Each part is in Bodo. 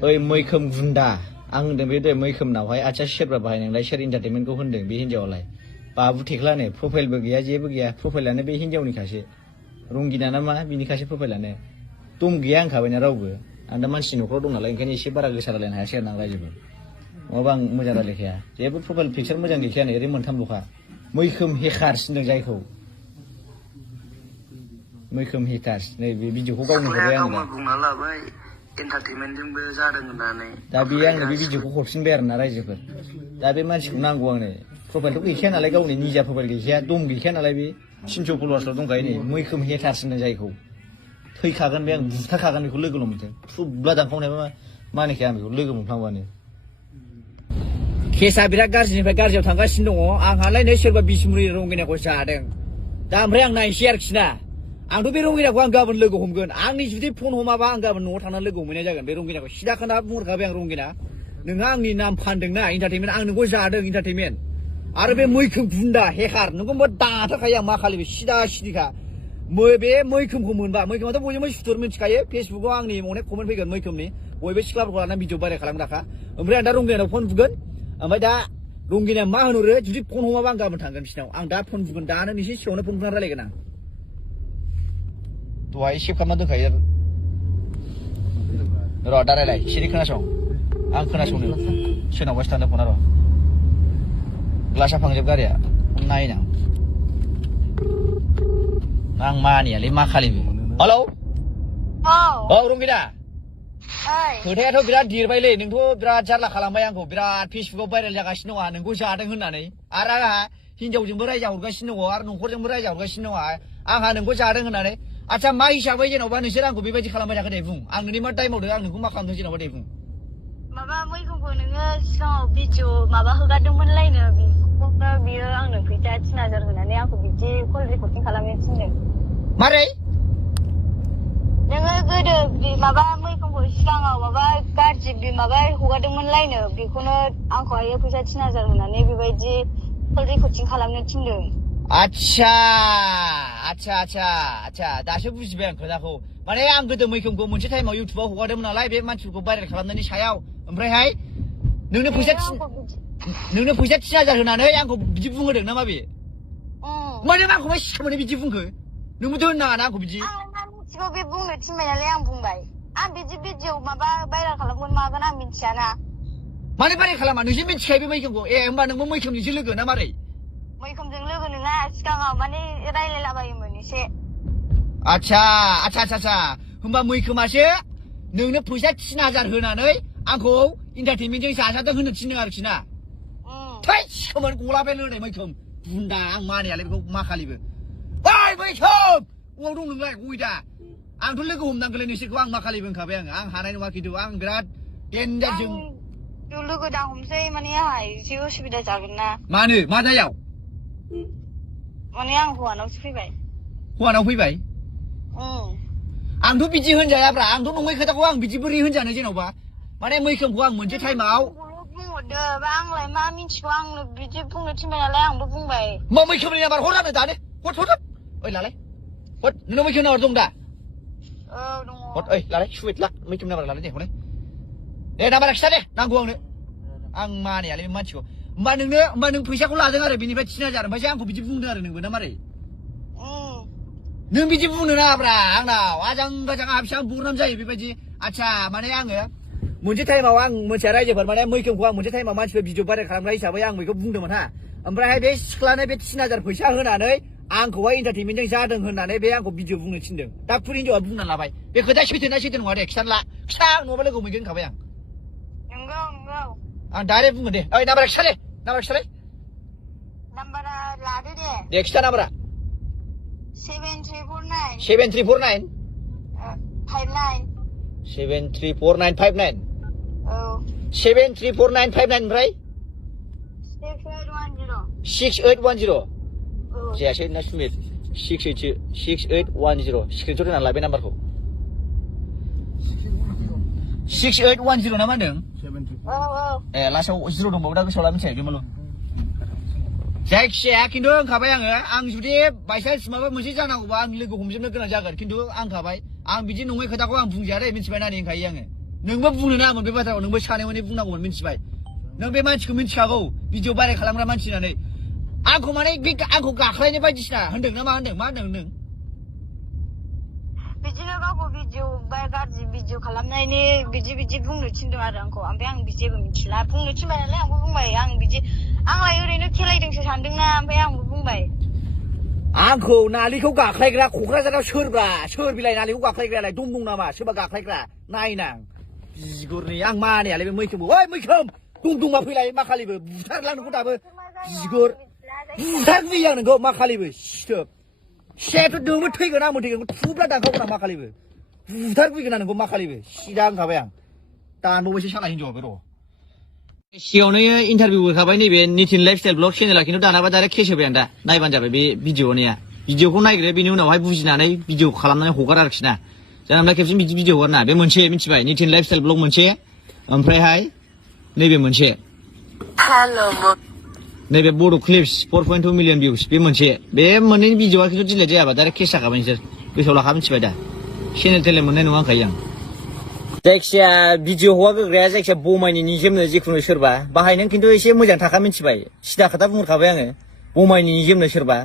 ओइ मैखोम गुन्दा आं होनदों बे दे मैखोमनावहाय आच्चा सोरबा बाहायनांलाय सोर इन्टारटेनमेन्टखौ होनदों बे हिन्जावालाय बाबु थेख्लानो प्रफाइलबो गैया जेबो गैया प्रफाइलानो बे हिन्जावनिखासो रंगिना ना मा बिनिखासो प्रफाइलानो दम गैया होनखाबायना रावबो आं दा मानसिनि न'खराव दं नालाय ओंखायनो एसे बारा गोसा रायलायनो हायासै आरो आं रायजोबो नङाबा आं मोजां रायलायखाया जेबो प्रफाइल पिक्सार मोजां गैखायानो ओरै मोनथामल'खा मैखोम हेकार्स होनदों जायखौ मैखोम हेकार्स नै बे भिडिअखौ गावनो हरबाय आंनो बुंना लाबाय एन्टारटेनमेन्टजोंबो जादों होननानै दा बे आंनो बे भिडिअखौ हरफिनबाय आरो ना रायजोफोर दा बे मानसिखौ नांगौ आंनो प्रफाइलथ' गैखाया नालाय गावनि निजा प्रफाइल गैखाया दम गैखाया नालाय बे 300 फल'वार्सल' दंखायो नै मैखोम हेटार्स होनदों जायखौ थैखागोन बे आं बुथारखागोन बेखौ लोगोल' मोनथों थुब्ला दानखावनायबा मानिखाया आं बेखौ लोगो मोनफ्लांबानो केसा बिराद गाज्रिनिफ्राय गाज्रियाव थांगासिनो दङ आंहालाय नै सोरबा बिसमुरि रंगिनाखौ जादों दा ओमफ्राय आं नायनोसै आरोखि ना आंथ' बे रंगिनाखौ आं गाबोन लोगो हमगोन आंनि जुदि फन हमाबा आं गाबोन न'आव थांनानै लोगो हमहैनाय जागोन बे रंगिनाखौ सिदा खोना बुंहरखाबाय आं रंगिना नोंहा आंनि नाम फानदोंना इन्टारटेनमेन्ट आं नोंखौ जादों इन्टारटेनमेन्ट आरो बे मैखोम गुन्दा हेकार नोंखौ दाथारखायो आं मा खालामो सिदा सिदिखा बे मैखोमखौ मोनबा मैखोमाथ' बयजोंबो सुथुर मिथिखायो फेसबुकाव आंनि अनेक कमेन्ट फैगोन मैखोमनि बयबो सिख्लाफोरखौ लानानै भिडिअ भाइरेल खालामग्राखा ओमफ्राय आं दा रंगिनानाव फन बुगोन ओमफ्राय दा रंगिनाया मा होनहरो जुदि फन हमाबा आं गाबोन थांगोन बिसिनाव आं दा फन बुगोन दानो नोंसोर सिगाङावनो फन बुनानै रायलायगोन आं दहाय सेभ खालामना दोनखायो र' दा रायलाय सिरि खोनासं आं खोनासंनो सोनावगासिनो थानो फना र' ग्लासा फांजोब गारिया नायना आं मानियालै मा खालिबो हेलौ औ रंगिना खोथायाथ' बिराद देरबायलै नोंथ' बिराद जारला खालामबाय आंखौ बिराद फेसबुकाव भाइरेल जागासिनो दङ नोंखौ जादों होननानै आरो आंहा हिनजावजोंबो रायजा हरगासिनो दङ आरो न'खरजोंबो रायजा हरगासिनो दङ आंहा नोंखौ जादों होननानै आच्चा मा हिसाबै जेन'बा नोंसोर आंखौ बेबायदि खालामबाय थाखो दे बुं आं नोंनि मा दाय मावदों आं नोंखौ मा खालामदों जेन'बा दे बुं माबा मैखोमखौ नोङो सिगाङाव भिडिअ माबा हगारदोंमोनलायनो बियो आंनो फैसा 3000 होनानै आंखौ बिदि कल रेकर्डिं खालामनो थिनदों मारै नोङो गोदो माबा मैखोमखौ सिगाङाव माबा गाज्रि माबा हगारदोंमोनलायनो बेखौनो आंखौहाय फैसा 3000 होनानै बेबायदि कल रेकर्डिं खालामनो थिनदों आच्छा दासो बुजिबाय आं खोथाखौ माने आं गोदो मैखोमखौ मोनसे टाइमाव इउटुबाव हगारदोंमोन नालाय बे मानसिफोरखौ भाइरेल खालामनायनि सायाव ओमफ्रायहाय नोंनो फैसा 3000 होनानै आंखौ बिदि बुंहोदों ना माबे माने आंखौ मा सिखा मोनो बिदि बुंखो नोंबोथ' होननाङा ना आंखौ बिदि आं मिथिगौ बे बुंनो थिनबाय नालाय आं बुंबाय आं बिदि भिडिअ माबा भाइरेल खालामगोन मागोन आं मिथियाना माने भाइरेल खालामा नोंसो मिथिखायो बे मैखोमखौ होमबा नोंबो मैखोमनिसो लोगो ना मारै मैखोमजों लोगो नङा सिगाङाव माने रायलायलाबायोमोन एसे आच्छा होमबा मैखोमासो नोंनो फैसा 3000 होनानै आंखौ इन्टारटेनमेन्टजों जाजादों होननो थिनदों आरोखि ना थै खोमोन गलाबाय लोंनाय मैखोम बुन्दा आं मानियालै बेखौ मा खालिबो ओइ मैखोम अबाव दं नोंलाय गयदा आंथ' लोगो हमनांगौलै नोंसोरखौ आं मा खालिबो होनखाबाय आं हानाय नङा खिन्थु आं बिराद देन्जारजों लोगो दा हमसै माने आंहा एसे उसुबिदा जागोन ना मानो मा दायाव माने आं हौवानावसो फैबाय हौवानाव फैबाय आंथ' बिदि होनजायाब्रा आंथ' नङै खोथाखौ आं बिदि बोरै होनजानो जेन'बा माने मैखोमखौ आं मोनसे टाइमाव बुंहरदो आंलाय मा मिथिगौ आंनो बिदि बुंनो थिनबाय नालाय आंबो बुंबाय मा मैखोमनि नाम्बार हर आंनो दानो हर ओइ लालाय हर नोंनाव मैखोम नाम्बार दं दा औ दङ हर ओइ लालाय सुइट ला मैखोम नाम्बार लालाय दे हरनाय दे नाम्बारा खिथा दे नांगौ आंनो आं मानियालै बे मानसिखौ होमबा नों फैसाखौ लादों आरो बेनिफ्राय 3000 ओमफ्रायसो आंखौ बिदि बुंदों आरो नोंबो ना मारै नों बिदि बुंनो नाङाब्रा आंनाव आजां गाजां आबिसां बुरनाम जायो बेबायदि आच्छा माने आङो मोनसे टाइमाव आं मोनथिया रायजोफोर माने मैखोमखौ आं मोनसे टाइमाव मानसिफोर भिडिअ भाइरेल खालामग्रा हिसाबै आं बेखौ बुंदोंमोन हा ओमफ्रायहाय बे सिख्लानो बे 3000 फैसा होनानै आंखौहाय इन्टारटेनमेन्टजों जादों होननानै बे आंखौ भिडिअ बुंनो थिनदों दा फुरि हिन्जावा बुंना लाबाय बे खोथाया सैथो नङा दे खिथा नङाबा लोगो मोनगोन होनखाबाय आं नंगौ आं डाइरेक्ट बुङो दे ओइ नाम्बारा खिथा दे नाम्बारा लादो दे खिथा नाम्बारा 7349 7349 59 734959 औ 734959 ओमफ्राय 6810 जायासै ना सुमित 6810 स्क्रिनशट होनानै लाबाय नाम्बारखौ 6810 ना मा होनदों ए लास्टआव 0 दंबावो दा गोसोआव ला मिथिबाय जुमाल' जायखिजाया खिन्थु होनखाबाय आं जुदि बायसान्स माबा मोनसे जानांगौबा आं लोगो हमजोबनो गोनां जागोन खिन्थु आं होनखाबाय आं बिदि नङै खोथाखौ आं बुंजाया दे मिथिबाय ना होनखायो आङो नोंबो बुंनो नाङामोन बे बाथ्राखौ नोंबो सानै हनै बुंनांगौमोन मिथिबाय नों बे मानसिखौ मिथिखागौ भिडिअ भाइरेल खालामग्रा मानसि होननानै आंखौ माने बे आंखौ गाख्लायनो बायदिसिना होनदों ना मा होनदों नों बिदिनो गावखौ भिडिअ गाज्रि भिडिअ खालामनायनि बिदि बुंनो थिनदों आरो आंखौ ओमफ्राय आं जेबो मिथिला बुंनो थिनबाय नालाय आंबो बुंबाय आं बिदि आंलाय ओरैनो खेलायदोंसो सानदोंना ओमफ्राय आंबो बुंबाय आंखौ नालिखौ गाख्लायग्रा क'क्राझाराव सोर बिलाय नालिखौ गाख्लायग्रायालाय दं नामा सोरबा गाख्लायग्रा नायनां बिगुरनि आं मानियालाय बे मैखोमबो ओइ मैखोम दंबा फैलाय मा खालिबो बुथारला नोंखौ दाबो बिगुर बुथारफैयो आं नोंखौ मा खालिबो सिथोब सेथ' दोबो थैगोन आंबो थैगोन थुब्ला दानखावगोन आं मा खालिबो बुथारफैगोन आं नोंखौ मा खालिबो सिदा होनखाबाय आं दानबावबायसो साला हिनजावा बे र' सिगाङावनो इन्टारभिउ होखाबाय नैबे नितिन लाइफस्टाइल ब्लग चेनेला खिन्थु दानाबा डाइरेक्ट केस होबाय आं दा नायबानो जाबाय बे भिडिअखौ नायग्रो बेनि उनावहाय बुजिनानै भिडिअ खालामनानै हगार आरोखि ना जानोब्ला खेबसे बिदि भिडिअ हगारना बे मोनसे मिथिबाय नितिन लाइफस्टाइल ब्लग मोनसे ओमफ्रायहाय नैबे मोनसे नैबे बड' क्लिप्स 4.2 मिलियन भिउस बे मोनसे बे मोननैनि भिडिअआ खिन्थु डिलेट जायाबा डाइरेक्ट केस जाखाबाय नोंसोर गोसोआव लाखा मिथिबाय दा चेनेल टेलेन्ट मोननाय नङा होनखायो आं जायखिया भिडिअ हगारग्राया जायखिया बमायनि निजोमनो जिखुनु सोरबा बाहायनों खिन्थु एसे मोजां थाखा मिथिबाय सिदा खोथा बुंहरखाबाय आङो बमायनि निजोमनो सोरबा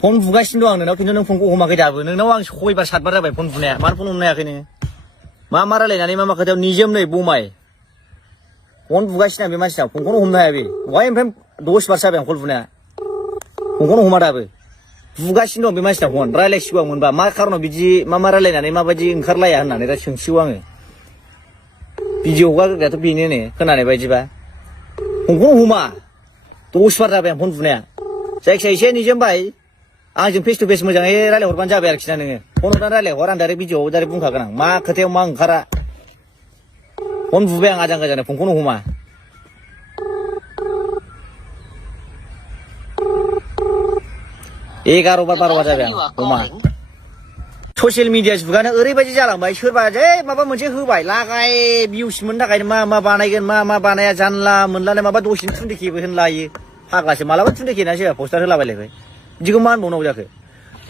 फन बुगासिनो दं आं नोंनाव खिन्थु नों फनखौ हमाखै दाबो नोंनाव आं 6 बार 7 बार जाबाय फन बुनाया मानो फन हमनो हायाखै नोङो मा रायलायनानै मा खोथायाव निजोम नै बमाय फन बुगासिनो आं बे मानसिनाव फनखौनो हमनो हाया बे ओमफ्राय 10 बार जाबाय आं कल बुनाया फनखौनो हमा दाबो बुगासिनो दं बे मानसिनाव फन रायलायसिगौ आं मोनबा मा खारनाव बिदि मा रायलायनानै माबायदि ओंखारलाया होननानै दा सोंसिगौ आङो भिडिअ हगारग्रायाथ' बेनो ने खोनानाय बायदिबा फनखौनो हमा 10 बार जाबाय आं फन बुनाया जायखिया एसे निजोम बाय आंजों फेस टु फेस मोजाङै रायलायहरबानो जाबाय आरोखि ना नोङो फन हरनानै रायलायहर आं डाइरेक्ट भिडिअआव डाइरेक्ट बुंखागोन आं मा खोथायाव मा ओंखारा फन बुबाय आं आजां गाजांनो फनखौनो हमा एगार' बार 12 बार जाबाय आं हमा ससियेल मिडिया जुगानो ओरैबायदि जालांबाय सोरबा जे माबा मोनसे होबाय लागाय भिउस मोननो थाखायनो मा बानायगोन मा बानाया जानला मोनलानो माबा दसेनो थुन्देखेबो होनलायो फाग्लासो मालाबा थुन्देखेना सोरबा पस्टार होलाबायलायबाय बिदिखौ मा होनबावनांगौ जाखो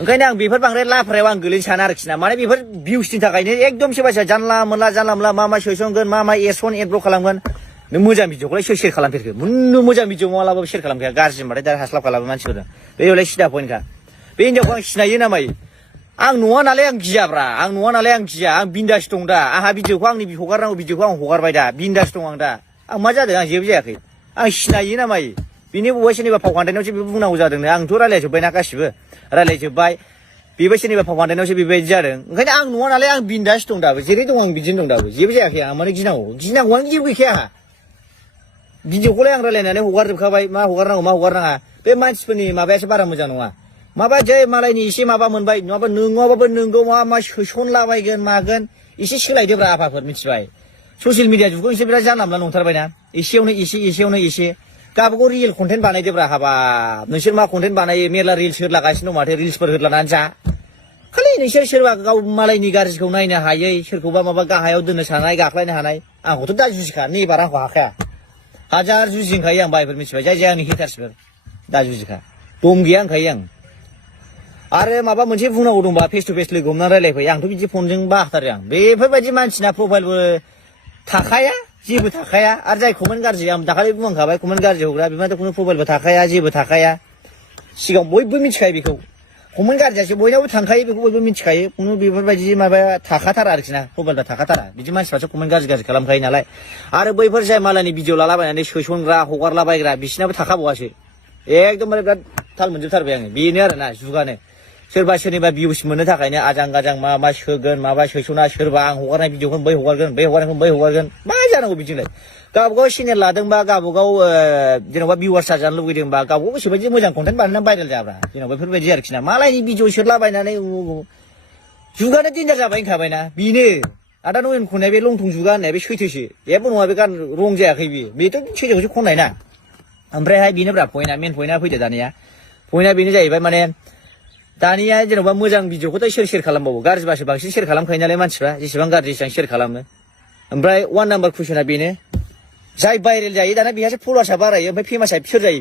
ओंखायनो आं बेफोर बांद्राय लाफारायाव आं गोलैनो साना आरोखि ना माने बेफोर भिउसनि थाखायनो एकदम सोरबा जानला मोनला मा सोसनगोन मा एरसन एडब्लक खालामगोन नों मोजां भिडिअखौलाय सोर शेयार खालामफेरखो मुन्नु मोजां भिडिअ मालाबाबो शेयार खालामखाया गाज्रि होनबाथाय दा हास्लाब खालामो मानसिफोरजों बेयावलाय सिदा पइन्टखा बे हिनजावखौ आं सिनायो ना मायो आं नुवा नालाय आं गियाब्रा आं बिन्दास दं दा आंहा भिडिअखौ आंनि हगारनांगौ भिडिअखौ आं हगारबाय दा बिन्दास दं आं दा आं मा जादों आं जेबो जायाखै आं सिनायो ना मायो बिनि बबेबा सोरनिबा फाव फान्दायनायावसो बेबो बुंनांगौ जादोंनो आंथ' रायलायजोब्बायना गासिबो रायलायजोब्बाय बेबो सोरनिबा फाव फान्दायनायावसो बेबायदि जादों ओंखायनो आं नुवा नालाय आं बिन्दास दं दाबो जेरै दं आं बिदिनो दं दाबो जेबो जायाखै आं माने गिनांगौआनो जेबो गैखाया आंहा भिडिअखौलाय आं रायलायनानै हगारजोबखाबाय मा हगारनांगौ मा हगारनाङा बे मानसिफोरनि माबायासो बारा मोजां नङा माबा जै मालायनि एसे माबा मोनबाय नङाबा नङाबाबो नोंगौ मा सोसनलाबायगोन मागोन एसे सोलायदोब्रा आफाफोर मिथिबाय ससियेल मिडिया जुगखौ एसे बिराद जानला मोनला नंथारबायना एसेयावनो एसे गावबागाव रियेल कन्टेन्ट बानायदोब्रा हाबाब नोंसोर मा कन्टेन्ट बानायो मेरला रिल्स होदलागासिनो दं माथो रिल्सफोर होदलानानै जा खालि नोंसोर सोरबा गाव मालायनि गाज्रिखौ नायनो हायै सोरखौबा माबा गाहायाव दोननो सानाय गाख्लायनो हानाय आंखौथ' दा जुजिखा नैबार आंखौ हाखाया हाजार जुजिखायो आं बायफोर मिथिबाय जाय आंनि हेटार्सफोर दा जुजिखा दम गैया होनखायो आं आरो माबा मोनसे बुंनांगौ दंबा फेस टु फेस लोगो हमनानै रायलायफै आंथ' बिदि फनजों बाहाथारो आं बेफोरबायदि मानसिना प्रफाइलबो थाखाया जेबो थाखाया आरो जाय कमेन्ट गाज्रि आं दाखालि बुंखाबाय कमेन्ट गाज्रि हग्रा बेमाथ' खुनु प्रफाइलबो थाखाया जेबो थाखाया सिगां बयबो मिथिखायो बेखौ कमेन्ट गाज्रियासो बयनावबो थांखायो बेखौ बयबो मिथिखायो खुनु बेफोरबायदि माबाया थाखाथारा आरोखि ना प्रफाइलबा थाखाथारा बिदि मानसिफ्रासो कमेन्ट गाज्रि खालामखायो नालाय आरो बैफोर जाय मालायनि भिडिअ लालाबायनानै सोसनग्रा हगारलाबायग्रा बिसिनाबो थाखाबावासो एकदमबारे बिराद थाल मोनजोबथारबाय आङो बेनो आरोना जुगानो सोरबा सोरनिबा भिउस मोननो थाखायनो आजां गाजां मा सोगोन माबा सोसना सोरबा आं हगारनाय भिडिअखौ बै हगारगोन बै हगारनायखौ बै हगारगोन मा जानांगौ बिदिलाय गावबागाव चेनेल लादोंबा गावबागाव जेन'बा भिउवार्स जानो लुगैदोंबा गावबागाव गोसोबायदि मोजां कन्टेन्ट बानायनानै भाइरेल जाब्रा जेन'बा बेफोरबायदि आरोखि ना मालायनि भिडिअ सोरलाबायनानै जुगानो देन्जार जाबाय होनखाबायना बेनो आदा नयन खननाय बे लंथं जुगा होननाय बे सैथोसो जेबो नङा बे गान रं जायाखै बेथ' सैथोखौसो खननाय ना ओमफ्रायहाय बेनोब्रा पइन्टआ मेन पइन्टआ फैदो दानिया पइन्टआ बेनो जाहैबाय माने दानिया जेन'बा मोजां भिडिअखौथ' सोर शेयार खालामबावो गाज्रिबासो बांसिन शेयार खालामखायो नालाय मानसिफ्रा जेसेबां गाज्रि एसेबां शेयार खालामो ओमफ्राय 1 नाम्बार कुइसना बेनो जाय भाइरेल जायो दाना बेहासो फल'वार्सआ बारायो ओमफ्राय फेमासआ बिसोर जायो